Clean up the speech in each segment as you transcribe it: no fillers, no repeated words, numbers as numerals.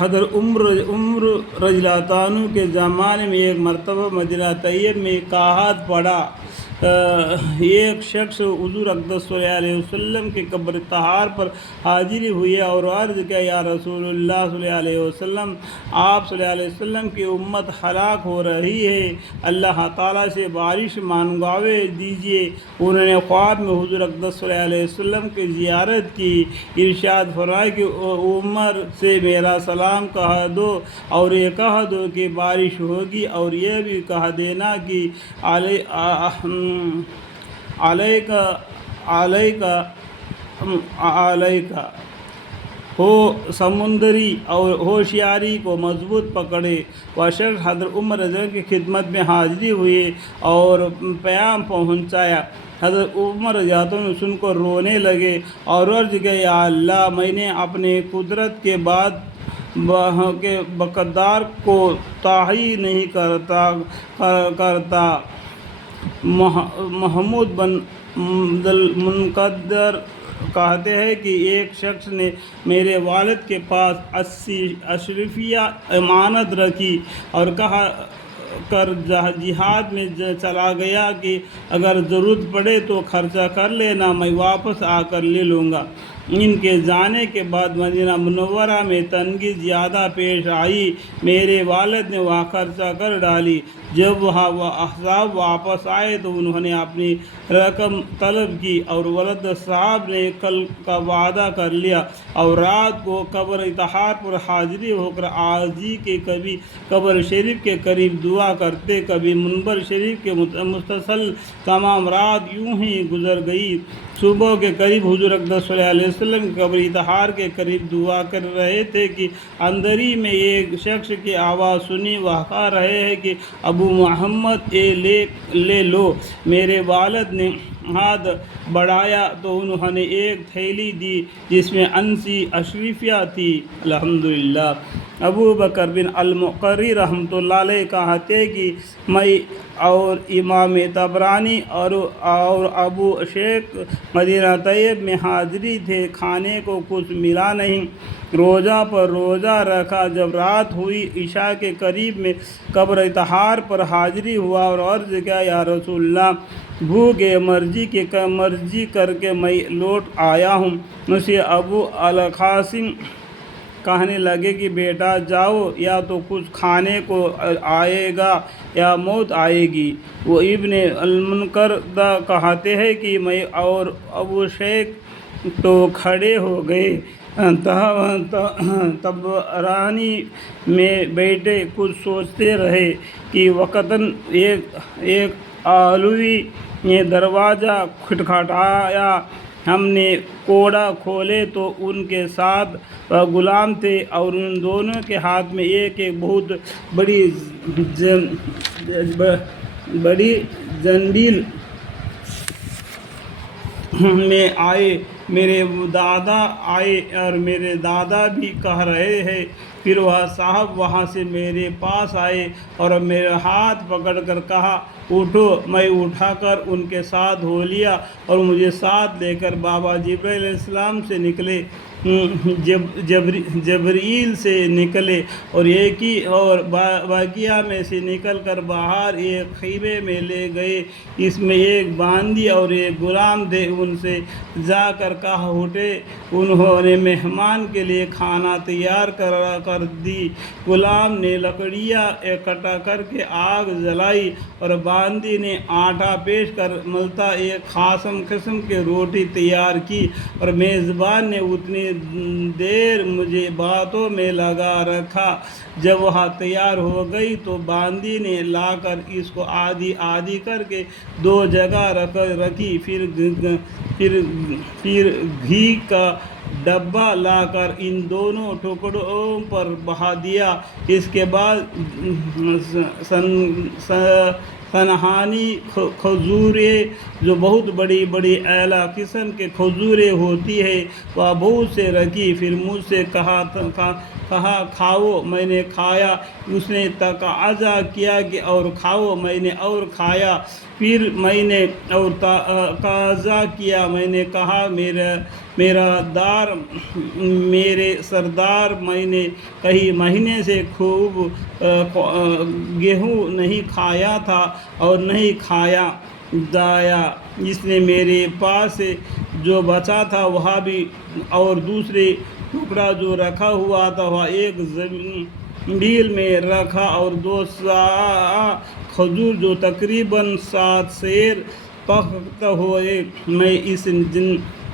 حضرت عمر رضی اللہ عنہ کے زمانے میں ایک مرتبہ مدینہ طیب میں قحط پڑا۔ ایک شخص حضور اقدس صلی اللہ علیہ وسلم کے قبر طاہر پر حاضر ہوئے اور عرض کیا، یا رسول اللہ صلی اللہ علیہ وسلم، آپ صلی اللہ علیہ وسلم کی امت ہلاک ہو رہی ہے، اللہ تعالیٰ سے بارش منگوا دیجیے۔ انہوں نے خواب میں حضور اقدس صلی اللہ علیہ وسلم کی زیارت کی، ارشاد فرمایا کہ عمر سے میرا سلام کہہ دو اور یہ کہہ دو کہ بارش ہوگی، اور یہ بھی کہہ دینا کہ علیکہ ہو سمندری اور ہوشیاری کو مضبوط پکڑے۔ وہ شخص حضرت عمر رضی اللہ عنہ کی خدمت میں حاضری ہوئے اور پیام پہنچایا۔ حضرت عمر رضی اللہ عنہ سن کر رونے لگے اور عرض کیا، یا اللہ، میں نے اپنے قدرت کے بعد کے بقدار کو طاہی نہیں کرتا۔ محمود بن المنقدر کہتے ہیں کہ ایک شخص نے میرے والد کے پاس 80 اشرفیہ امانت رکھی اور کہا کر جہاد میں چلا گیا کہ اگر ضرورت پڑے تو خرچہ کر لینا، میں واپس آ کر لے لوں گا۔ ان کے جانے کے بعد مدینہ منورہ میں تنگی زیادہ پیش آئی۔ میرے والد نے وہاں خرچہ کر ڈالی۔ جب وہاں احزاب واپس آئے تو انہوں نے اپنی رقم طلب کی اور والد صاحب نے کل کا وعدہ کر لیا اور رات کو قبر طاہر پر حاضری ہو کر عارضی کے کبھی قبر شریف کے قریب دعا کرتے، کبھی منبر شریف کے مسلسل تمام رات یوں ہی گزر گئی۔ صبح کے قریب حضور اقدس صلی اللہ علیہ وسلم کی قبر طاہر کے قریب دعا کر رہے تھے کہ اندری میں ایک شخص کی آواز سنی، وہ کہہ رہے ہیں کہ ابو محمد لے لو۔ میرے والد نے ہاتھ بڑھایا تو انہوں نے ایک تھیلی دی جس میں 80 اشرفیہ تھی۔ الحمدللہ۔ ابو بکر بن المقری رحمۃ اللہ علیہ کہتے ہیں کہ میں اور امام طبرانی اور ابو شیخ مدینہ طیب میں حاضری تھے، کھانے کو کچھ ملا نہیں، روزہ پر روزہ رکھا۔ جب رات ہوئی، عشاء کے قریب میں قبر طاہر پر حاضری ہوا اور عرض کیا، یا رسول اللہ، بھوکے مرضی کر کے میں لوٹ آیا ہوں۔ مجھے ابو القاسم کہنے لگے کہ بیٹا جاؤ، یا تو کچھ کھانے کو آئے گا یا موت آئے گی۔ وہ ابن المنقدر کہتے ہیں کہ میں اور ابو شیخ تو کھڑے ہو گئے، طبرانی میں بیٹھے کچھ سوچتے رہے کہ وقتاً ایک علوی نے دروازہ کھٹکھٹایا۔ ہم نے کوڑا کھولے تو ان کے ساتھ غلام تھے اور ان دونوں کے ہاتھ میں ایک بہت بڑی زنبیل میں آئے۔ میرے دادا آئے اور میرے دادا بھی کہہ رہے ہیں۔ پھر وہ صاحب وہاں سے میرے پاس آئے اور میرا ہاتھ پکڑ کر کہا، اٹھو۔ میں اٹھا کر ان کے ساتھ ہو لیا اور مجھے ساتھ لے کر بابا جبرائیل علیہ السلام سے نکلے، جبرائیل سے نکلے اور باقیہ میں سے نکل کر باہر ایک خیمے میں لے گئے۔ اس میں ایک باندی اور ایک غلام تھے۔ ان سے جا کر کہا، اٹھے۔ انہوں نے مہمان کے لیے کھانا تیار کر دی۔ غلام نے لکڑیاں اکٹھا کر کے آگ جلائی اور باندی نے آٹا پیش کر ملتا ایک خاص قسم کی روٹی تیار کی، اور میزبان نے اتنی دیر مجھے باتوں میں لگا رکھا۔ جب وہ تیار ہو گئی تو باندی نے لا کر اس کو آدھی آدھی کر کے 2 جگہ رکھی، پھر گھی کا ڈبہ لا کر ان دونوں ٹکڑوں پر بہا دیا۔ اس کے بعد سنہانی کھجوریں، جو بہت بڑی بڑی اعلیٰ قسم کے کھجوریں ہوتی ہے، وہ بہت سے رکھی۔ پھر مجھ سے کہا کھاؤ۔ میں نے کھایا۔ اس نے تقاضا کیا کہ اور کھاؤ۔ میں نے اور کھایا۔ پھر میں نے اور تقاضا کیا۔ میں نے کہا میرے سردار، میں نے کئی مہینے سے خوب گیہوں نہیں کھایا تھا اور نہیں کھایا جایا، اس نے میرے پاس سے جو بچا تھا وہ بھی، اور دوسرے ٹکڑا جو رکھا ہوا تھا وہ ایک زنبیل میں رکھا، اور 2 صاع کھجور جو تقریباً 7 سیر پخت ہوئے میں اس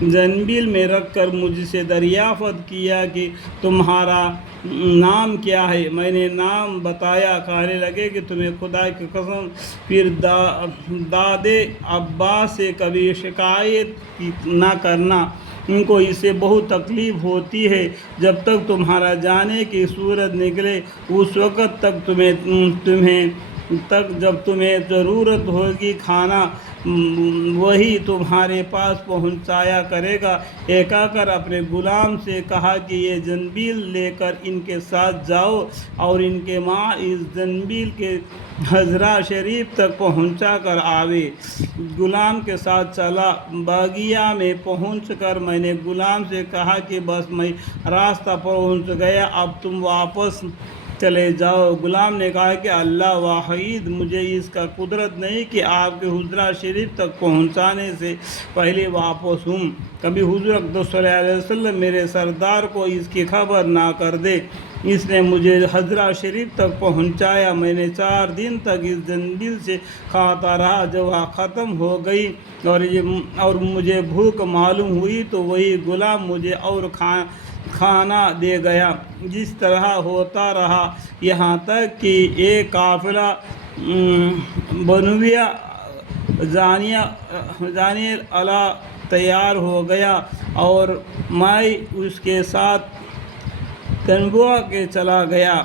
زنبیل میں رکھ کر مجھ سے دریافت کیا کہ تمہارا نام کیا ہے؟ میں نے نام بتایا۔ کہنے لگے کہ تمہیں خدا کی قسم پھر دادے عباس سے کبھی شکایت نہ کرنا، ان کو اس سے بہت تکلیف ہوتی ہے۔ جب تک تمہارا جانے کی صورت نکلے اس وقت تک جب تمہیں ضرورت ہوگی کھانا وہی تمہارے پاس پہنچایا کرے گا۔ یہ کہہ کر اپنے غلام سے کہا کہ یہ زنبیل لے کر ان کے ساتھ جاؤ اور ان کے ماں اس زنبیل کے حجرہ شریف تک پہنچا کر آوے۔ غلام کے ساتھ چلا۔ باغیہ میں پہنچ کر میں نے غلام سے کہا کہ بس میں راستہ پہنچ گیا، اب تم واپس چلے جاؤ۔ غلام نے کہا کہ اللہ واحد، مجھے اس کا قدرت نہیں کہ آپ کے حجرہ شریف تک پہنچانے سے پہلے واپس ہوں۔ کبھی حضور اقدس صلی اللہ علیہ وسلم میرے سردار کو اس کی خبر نہ کر دے۔ اس نے مجھے حجرہ شریف تک پہنچایا۔ میں نے 4 دن تک اس زنبیل سے کھاتا رہا۔ جب وہ ختم ہو گئی اور مجھے بھوک معلوم ہوئی تو وہی غلام مجھے اور کھانا دے گیا۔ جس طرح ہوتا رہا یہاں تک کہ ایک قافلہ بنویہ جانیل علا تیار ہو گیا اور میں اس کے ساتھ تنبوہ چلا گیا۔